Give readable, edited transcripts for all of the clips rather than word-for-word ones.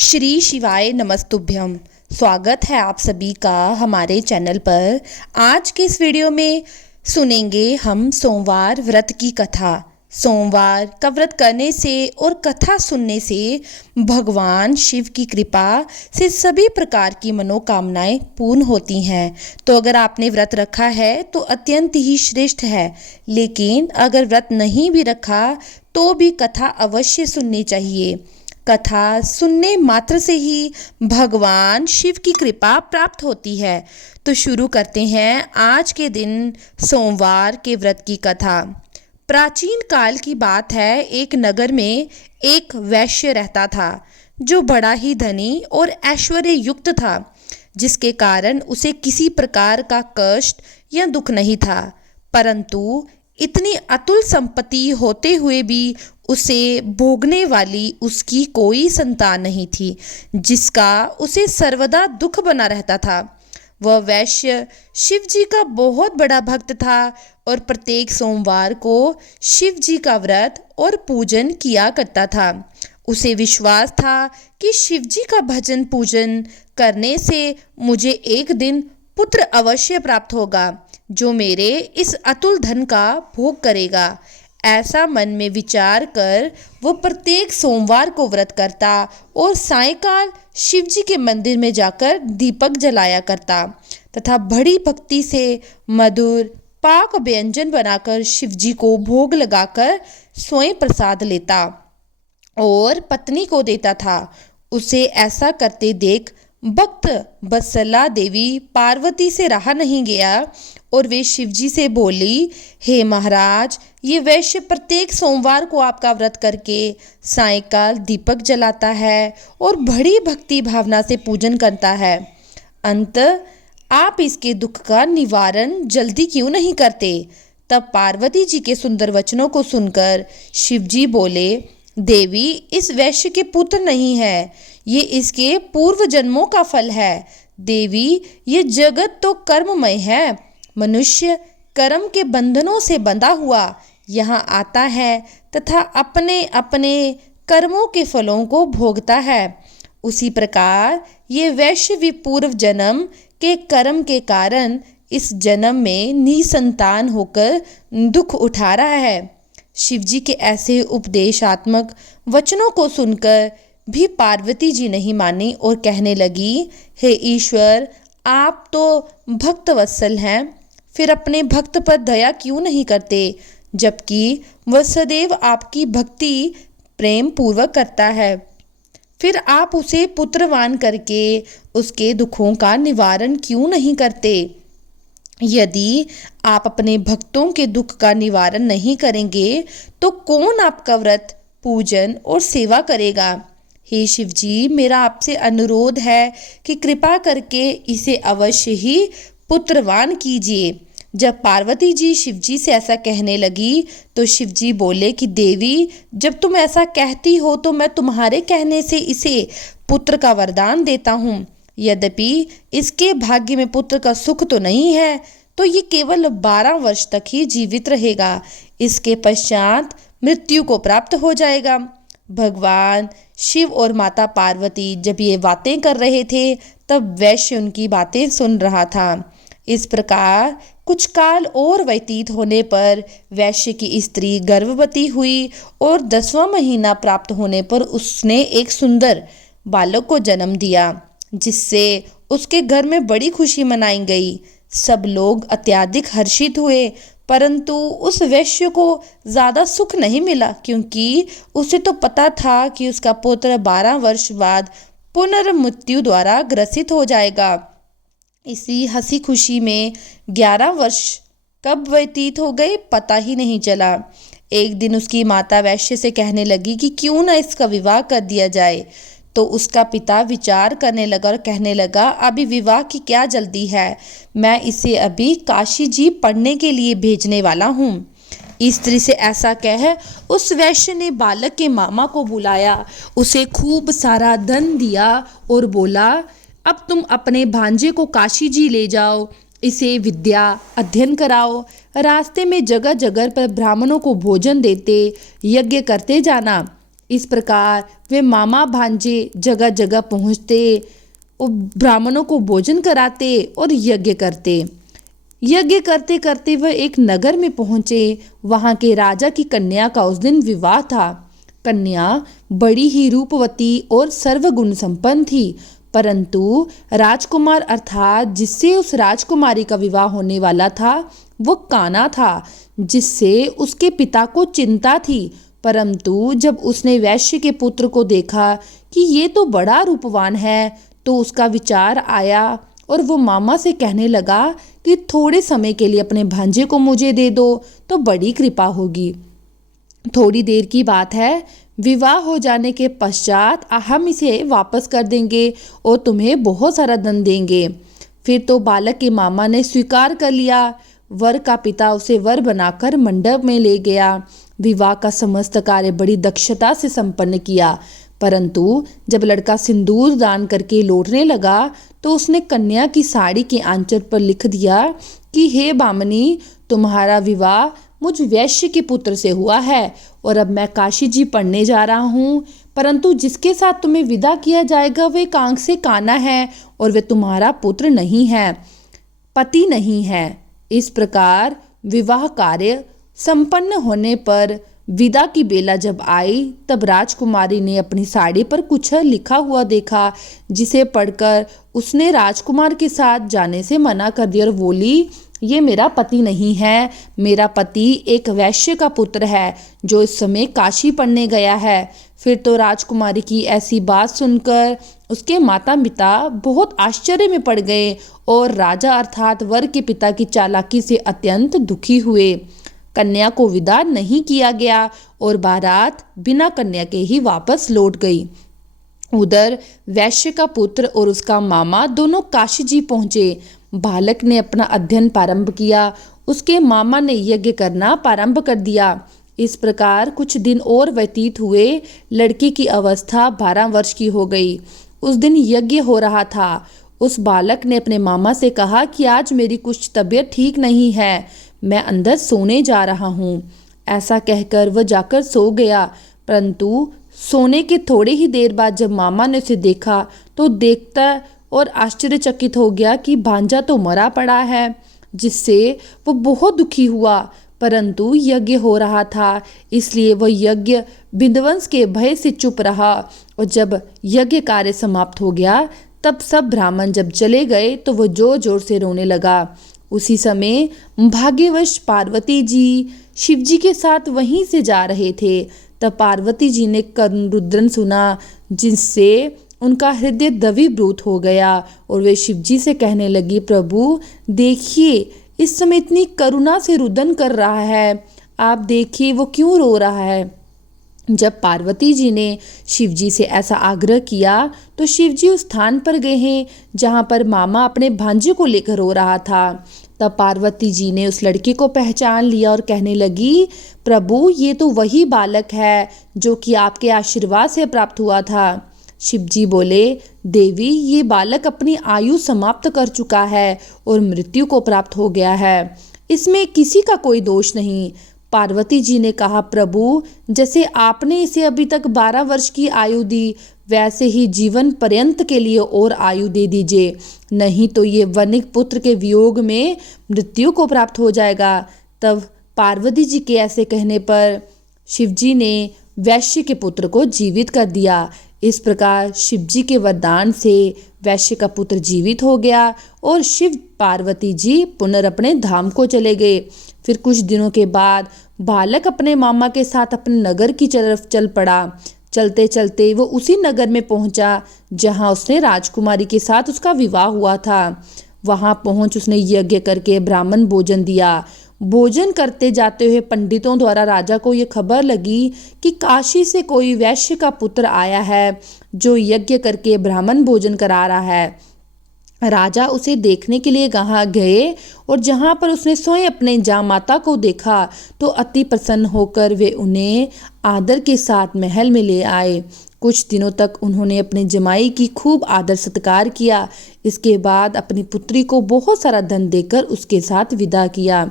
श्री शिवाय नमस्तुभ्यम। स्वागत है आप सभी का हमारे चैनल पर। आज के इस वीडियो में सुनेंगे हम सोमवार व्रत की कथा। सोमवार का व्रत करने से और कथा सुनने से भगवान शिव की कृपा से सभी प्रकार की मनोकामनाएं पूर्ण होती हैं। तो अगर आपने व्रत रखा है तो अत्यंत ही श्रेष्ठ है, लेकिन अगर व्रत नहीं भी रखा तो भी कथा अवश्य सुननी चाहिए। कथा सुनने मात्र से ही भगवान शिव की कृपा प्राप्त होती है। तो शुरू करते हैं आज के दिन सोमवार के व्रत की कथा। प्राचीन काल की बात है, एक नगर में एक वैश्य रहता था जो बड़ा ही धनी और ऐश्वर्य युक्त था, जिसके कारण उसे किसी प्रकार का कष्ट या दुख नहीं था। परंतु इतनी अतुल संपत्ति होते हुए भी उसे भोगने वाली उसकी कोई संतान नहीं थी, जिसका उसे सर्वदा दुख बना रहता था। वह वैश्य शिव जी का बहुत बड़ा भक्त था और प्रत्येक सोमवार को शिव जी का व्रत और पूजन किया करता था। उसे विश्वास था कि शिव जी का भजन पूजन करने से मुझे एक दिन पुत्र अवश्य प्राप्त होगा, जो मेरे इस अतुल धन का भोग करेगा। ऐसा मन में विचार कर वो प्रत्येक सोमवार को व्रत करता और सायंकाल शिव जी के मंदिर में जाकर दीपक जलाया करता तथा बड़ी भक्ति से मधुर पाक व्यंजन बनाकर शिव जी को भोग लगाकर स्वयं प्रसाद लेता और पत्नी को देता था। उसे ऐसा करते देख भक्त बत्सला देवी पार्वती से रहा नहीं गया और वे शिवजी से बोली, हे महाराज, ये वैश्य प्रत्येक सोमवार को आपका व्रत करके सायंकाल दीपक जलाता है और बड़ी भक्ति भावना से पूजन करता है। अंत आप इसके दुख का निवारण जल्दी क्यों नहीं करते? तब पार्वती जी के सुंदर वचनों को सुनकर शिवजी बोले, देवी, इस वैश्य के पुत्र नहीं है, ये इसके पूर्व जन्मों का फल है। देवी, ये जगत तो कर्ममय है। मनुष्य कर्म के बंधनों से बंधा हुआ यहाँ आता है तथा अपने अपने कर्मों के फलों को भोगता है। उसी प्रकार ये वैश्य भी पूर्व जन्म के कर्म के कारण इस जन्म में निसंतान होकर दुख उठा रहा है। शिवजी के ऐसे उपदेशात्मक वचनों को सुनकर भी पार्वती जी नहीं मानी और कहने लगी, हे ईश्वर, आप तो भक्त वत्सल हैं, फिर अपने भक्त पर दया क्यों नहीं करते, जबकि वह सदैव आपकी भक्ति प्रेम पूर्वक करता है। फिर आप उसे पुत्रवान करके उसके दुखों का निवारण क्यों नहीं करते? यदि आप अपने भक्तों के दुख का निवारण नहीं करेंगे तो कौन आपका व्रत पूजन और सेवा करेगा? हे शिव जी, मेरा आपसे अनुरोध है कि कृपा करके इसे अवश्य ही पुत्रवान कीजिए। जब पार्वती जी शिवजी से ऐसा कहने लगी तो शिवजी बोले कि देवी, जब तुम ऐसा कहती हो तो मैं तुम्हारे कहने से इसे पुत्र का वरदान देता हूँ। यद्यपि इसके भाग्य में पुत्र का सुख तो नहीं है, तो ये केवल 12 वर्ष तक ही जीवित रहेगा। इसके पश्चात मृत्यु को प्राप्त हो जाएगा। भगवान शिव और माता पार्वती जब ये बातें कर रहे थे तब वैश्य उनकी बातें सुन रहा था। इस प्रकार कुछ काल और व्यतीत होने पर वैश्य की स्त्री गर्भवती हुई और 10वां महीना प्राप्त होने पर उसने एक सुंदर बालक को जन्म दिया, जिससे उसके घर में बड़ी खुशी मनाई गई। सब लोग अत्यधिक हर्षित हुए, परंतु उस वैश्य को ज़्यादा सुख नहीं मिला, क्योंकि उसे तो पता था कि उसका पुत्र 12 वर्ष बाद पुनर्मृत्यु द्वारा ग्रसित हो जाएगा। इसी हंसी खुशी में 11 वर्ष कब व्यतीत हो गए पता ही नहीं चला। एक दिन उसकी माता वैश्य से कहने लगी कि क्यों ना इसका विवाह कर दिया जाए। तो उसका पिता विचार करने लगा और कहने लगा, अभी विवाह की क्या जल्दी है, मैं इसे अभी काशी जी पढ़ने के लिए भेजने वाला हूँ। स्त्री से ऐसा कह उस वैश्य ने बालक के मामा को बुलाया, उसे खूब सारा धन दिया और बोला, अब तुम अपने भांजे को काशी जी ले जाओ, इसे विद्या अध्ययन कराओ, रास्ते में जगह जगह पर ब्राह्मणों को भोजन देते यज्ञ करते जाना। इस प्रकार वे मामा भांजे जगह जगह पहुँचते और ब्राह्मणों को भोजन कराते और यज्ञ करते। यज्ञ करते करते वह एक नगर में पहुँचे। वहाँ के राजा की कन्या का उस दिन विवाह था। कन्या बड़ी ही रूपवती और सर्वगुण संपन्न थी, परंतु राजकुमार अर्थात जिससे उस राजकुमारी का विवाह होने वाला था वो काना था, जिससे उसके पिता को चिंता थी। परंतु जब उसने वैश्य के पुत्र को देखा कि ये तो बड़ा रूपवान है, तो उसका विचार आया और वो मामा से कहने लगा कि थोड़े समय के लिए अपने भांजे को मुझे दे दो तो बड़ी कृपा होगी। थोड़ी देर की बात है, विवाह हो जाने के पश्चात हम इसे वापस कर देंगे और तुम्हें बहुत सारा धन देंगे। फिर तो बालक के मामा ने स्वीकार कर लिया। वर का पिता उसे वर बनाकर मंडप में ले गया। विवाह का समस्त कार्य बड़ी दक्षता से संपन्न किया, परंतु जब लड़का सिंदूर दान करके लौटने लगा तो उसने कन्या की साड़ी के आंचल पर लिख दिया कि हे बामनी, तुम्हारा विवाह मुझ वैश्य के पुत्र से हुआ है और अब मैं काशी जी पढ़ने जा रहा हूँ, परंतु जिसके साथ तुम्हें विदा किया जाएगा वे कांग से काना है और वे तुम्हारा पुत्र नहीं है, पति नहीं है। इस प्रकार विवाह कार्य संपन्न होने पर विदा की बेला जब आई तब राजकुमारी ने अपनी साड़ी पर कुछ लिखा हुआ देखा, जिसे पढ़कर उसने राजकुमार के साथ जाने से मना कर दिया और बोली, ये मेरा पति नहीं है, मेरा पति एक वैश्य का पुत्र है जो इस समय काशी पढ़ने गया है। फिर तो राजकुमारी की ऐसी बात सुनकर उसके माता पिता बहुत आश्चर्य में पड़ गए और राजा अर्थात वर के पिता की चालाकी से अत्यंत दुखी हुए। कन्या को विदा नहीं किया गया और बारात बिना कन्या के ही वापस लौट गई। उधर वैश्य का पुत्र और उसका मामा दोनों काशी जी पहुँचे। बालक ने अपना अध्ययन प्रारंभ किया, उसके मामा ने यज्ञ करना प्रारंभ कर दिया। इस प्रकार कुछ दिन और व्यतीत हुए। लड़की की अवस्था 12 वर्ष की हो गई। उस दिन यज्ञ हो रहा था। उस बालक ने अपने मामा से कहा कि आज मेरी कुछ तबीयत ठीक नहीं है, मैं अंदर सोने जा रहा हूँ। ऐसा कहकर वह जाकर सो गया, परंतु सोने के थोड़े ही देर बाद जब मामा ने उसे देखा तो देखता और आश्चर्यचकित हो गया कि भांजा तो मरा पड़ा है, जिससे वो बहुत दुखी हुआ। परंतु यज्ञ हो रहा था, इसलिए वह यज्ञ विध्वंस के भय से चुप रहा। और जब यज्ञ कार्य समाप्त हो गया तब सब ब्राह्मण जब चले गए तो वह जोर जोर से रोने लगा। उसी समय भाग्यवश पार्वती जी शिव जी के साथ वहीं से जा रहे थे। तब पार्वती जी ने करुण रुद्रन सुना, जिससे उनका हृदय द्रवीभूत हो गया और वे शिव जी से कहने लगी, प्रभु देखिए, इस समय इतनी करुणा से रुदन कर रहा है, आप देखिए वो क्यों रो रहा है। जब पार्वती जी ने शिव जी से ऐसा आग्रह किया तो शिव जी उस स्थान पर गए हैं जहाँ पर मामा अपने भांजे को लेकर रो रहा था। तब पार्वती जी ने उस लड़के को पहचान लिया और कहने लगी, प्रभु ये तो वही बालक है जो कि आपके आशीर्वाद से प्राप्त हुआ था। शिव जी बोले, देवी ये बालक अपनी आयु समाप्त कर चुका है और मृत्यु को प्राप्त हो गया है, इसमें किसी का कोई दोष नहीं। पार्वती जी ने कहा, प्रभु जैसे आपने इसे अभी तक 12 वर्ष की आयु दी, वैसे ही जीवन पर्यंत के लिए और आयु दे दीजिए, नहीं तो ये वनिक पुत्र के वियोग में मृत्यु को प्राप्त हो जाएगा। तब पार्वती जी के ऐसे कहने पर शिव जी ने वैश्य के पुत्र को जीवित कर दिया। इस प्रकार शिव जी के वरदान से वैश्य का पुत्र जीवित हो गया और शिव पार्वती जी पुनः अपने धाम को चले गए। फिर कुछ दिनों के बाद बालक अपने मामा के साथ अपने नगर की तरफ चल पड़ा। चलते चलते वो उसी नगर में पहुंचा जहां उसने राजकुमारी के साथ उसका विवाह हुआ था। वहां पहुंच उसने यज्ञ करके ब्राह्मण भोजन दिया। भोजन करते जाते हुए पंडितों द्वारा राजा को ये खबर लगी कि काशी से कोई वैश्य का पुत्र आया है जो यज्ञ करके ब्राह्मण भोजन करा रहा है। राजा उसे देखने के लिए वहाँ गए और जहाँ पर उसने स्वयं अपने जामाता को देखा तो अति प्रसन्न होकर वे उन्हें आदर के साथ महल में ले आए। कुछ दिनों तक उन्होंने अपने जमाई की खूब आदर सत्कार किया। इसके बाद अपनी पुत्री को बहुत सारा धन देकर उसके साथ विदा किया।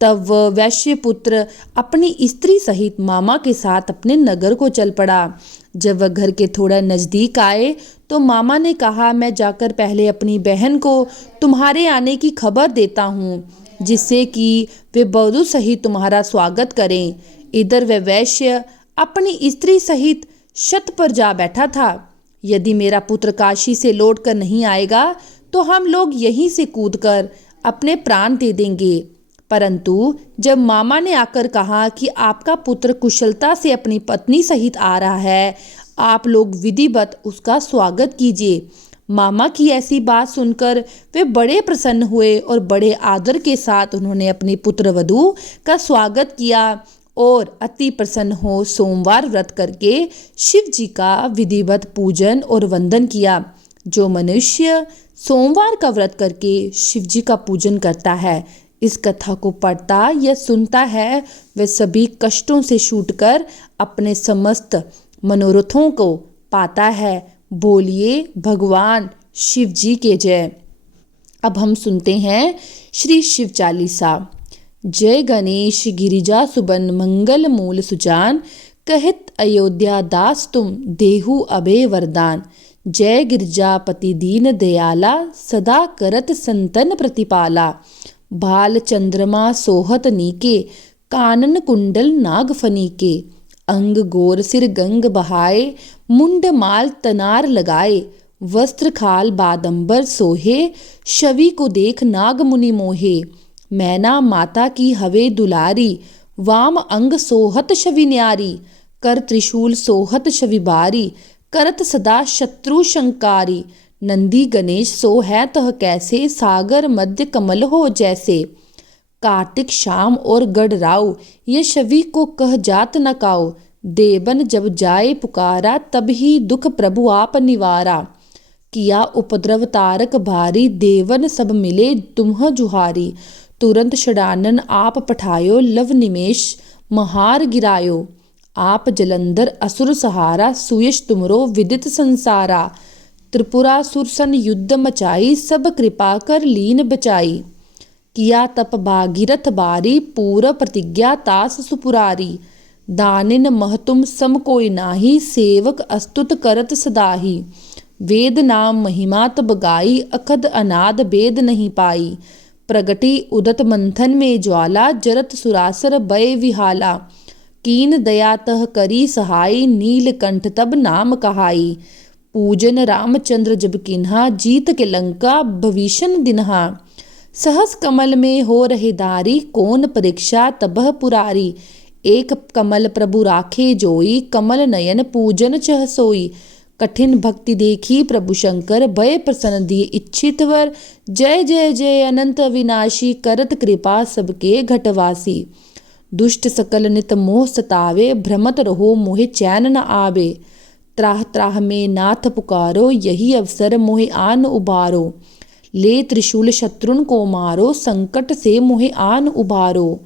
तब वह वैश्य पुत्र अपनी स्त्री सहित मामा के साथ अपने नगर को चल पड़ा। जब वह घर के थोड़ा नजदीक आए तो मामा ने कहा, मैं जाकर पहले अपनी बहन को तुम्हारे आने की खबर देता हूँ, जिससे कि वे बधू सहित तुम्हारा स्वागत करें। इधर वह वैश्य अपनी स्त्री सहित छत पर जा बैठा था। यदि मेरा पुत्र काशी से लौट कर नहीं आएगा तो हम लोग यहीं से कूदकर अपने प्राण दे देंगे। परंतु जब मामा ने आकर कहा कि आपका पुत्र कुशलता से अपनी पत्नी सहित आ रहा है, आप लोग विधिवत उसका स्वागत कीजिए। मामा की ऐसी बात सुनकर वे बड़े प्रसन्न हुए और बड़े आदर के साथ उन्होंने अपनी पुत्र वधू का स्वागत किया और अति प्रसन्न हो सोमवार व्रत करके शिव जी का विधिवत पूजन और वंदन किया। जो मनुष्य सोमवार का व्रत करके शिव जी का पूजन करता है, इस कथा को पढ़ता या सुनता है, वह सभी कष्टों से छूटकर अपने समस्त मनोरथों को पाता है। बोलिए भगवान शिव जी के जय। अब हम सुनते हैं श्री शिव चालीसा। जय गणेश गिरिजा सुबन मंगल मूल सुजान, कहत अयोध्या दास तुम देहु अभय वरदान। जय गिरजापति दीन दयाला, सदा करत संतन प्रतिपाला। बाल चंद्रमा सोहत नीके, कानन कुंडल नाग फनीके। अंग गोर सिर गंग बहाए, मुंड माल तनार लगाए। वस्त्र खाल बादंबर सोहे, शवि को देख नाग मुनि मोहे। मैना माता की हवे दुलारी, वाम अंग सोहत शवि न्यारी। कर त्रिशूल सोहत शवि बारी, करत सदा शत्रु शंकारी। नंदी गणेश सो है तह कैसे, सागर मध्य कमल हो जैसे। कार्तिक शाम और गढ़ राव, ये शवि को कह जात न काओ। देवन जब जाए पुकारा, तब ही दुख प्रभु आप निवारा। किया उपद्रव तारक भारी, देवन सब मिले तुम्ह जुहारी। तुरंत षडानन आप पठायो, लव निमेष महार गिरायो। आप जलंधर असुर सहारा, सुयश तुमरो विदित संसारा। त्रिपुरासुर सन युद्ध मचाई, सब कृपा कर लीन बचाई। किया तप भागीरथ बारी, पूर्व प्रतिज्ञा तास सुपुरारी। दानिन महतुम सम कोई नाही, सेवक अस्तुत करत सदाही। वेद नाम महिमा तब गाई, अखद अनाद भेद नहीं पाई। प्रगटी उदत मंथन में ज्वाला, जरत सुरासर भय विहाला। कीन दया तह करी सहाय, नीलकंठ तब नाम कहाई। पूजन रामचंद्र जब किन्हा, जीत के लंका भविष्ण दिन्हा। सहस कमल में हो रहे दारी, कौन परीक्षा तबह पुरारी। एक कमल प्रभु राखे जोई, कमल नयन पूजन चह सोई। कठिन भक्ति देखी प्रभु शंकर, भय प्रसन्न दिए इच्छित वर। जय जय जय अनंत अविनाशी, करत कृपा सबके घटवासी। दुष्ट सकल नित मोह सतावे, भ्रमत रहो मोहे चैन न आवे। त्राह त्राह में नाथ पुकारो, यही अवसर मोहे आन उबारो। ले त्रिशूल शत्रुन को मारो, संकट से मोहे आन उबारो।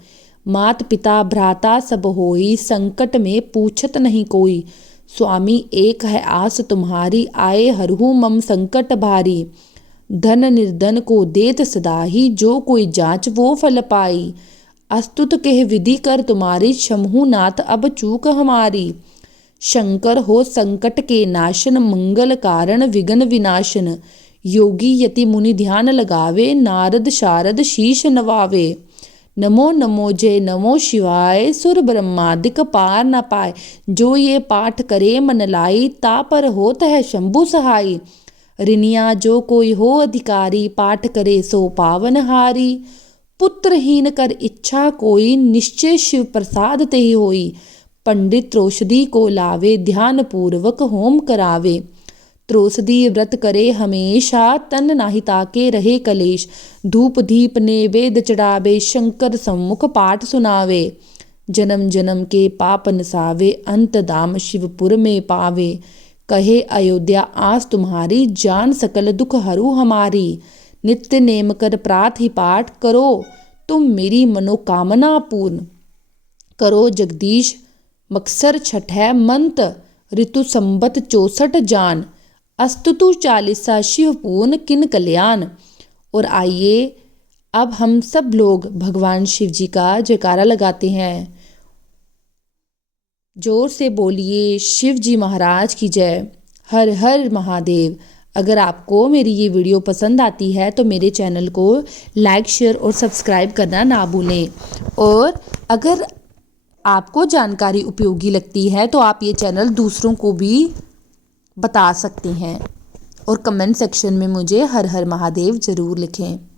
मात पिता भ्राता सब होई, संकट में पूछत नहीं कोई। स्वामी एक है आस तुम्हारी, आए हरहु मम संकट भारी। धन निर्धन को देत सदाही, जो कोई जांच वो फल पाई। अस्तुत कह विधि कर तुम्हारी, क्षमहु नाथ अब चूक हमारी। शंकर हो संकट के नाशन, मंगल कारण विघ्न विनाशन। योगी यति मुनि ध्यान लगावे, नारद शारद शीश नवावे। नमो नमो जय नमो शिवाय, सुर ब्रह्मादिक पार न पाए। जो ये पाठ करे मन लाई, ता पर होत है शंभु सहाय। ऋणिया जो कोई हो अधिकारी, पाठ करे सो पावन हारी। पुत्रहीन कर इच्छा कोई, निश्चय शिव प्रसाद ते होई। पंडित त्रोषधि को लावे, ध्यान पूर्वक होम करावे। त्रोषधि व्रत करे हमेशा, तन नाहि ताके रहे कलेश। धूप दीप नैवेद्य चढ़ावे, शंकर सम्मुख पाठ सुनावे। जन्म जन्म के पाप नसावे, अंत दाम शिवपुर में पावे। कहे अयोध्या आस तुम्हारी, जान सकल दुख हरू हमारी। नित्य नेम कर प्रात ही पाठ, करो तुम मेरी मनोकामना पूर्ण। करो जगदीश मक्सर छठ है मंत्र, ऋतु संबत 64 जान। अस्तुतु चालीसा शिव पूर्ण किन कल्याण। और आइए अब हम सब लोग भगवान शिव जी का जयकारा लगाते हैं। जोर से बोलिए शिव जी महाराज की जय। हर हर महादेव। अगर आपको मेरी ये वीडियो पसंद आती है तो मेरे चैनल को लाइक, शेयर और सब्सक्राइब करना ना भूलें। और अगर आपको जानकारी उपयोगी लगती है तो आप ये चैनल दूसरों को भी बता सकते हैं और कमेंट सेक्शन में मुझे हर हर महादेव ज़रूर लिखें।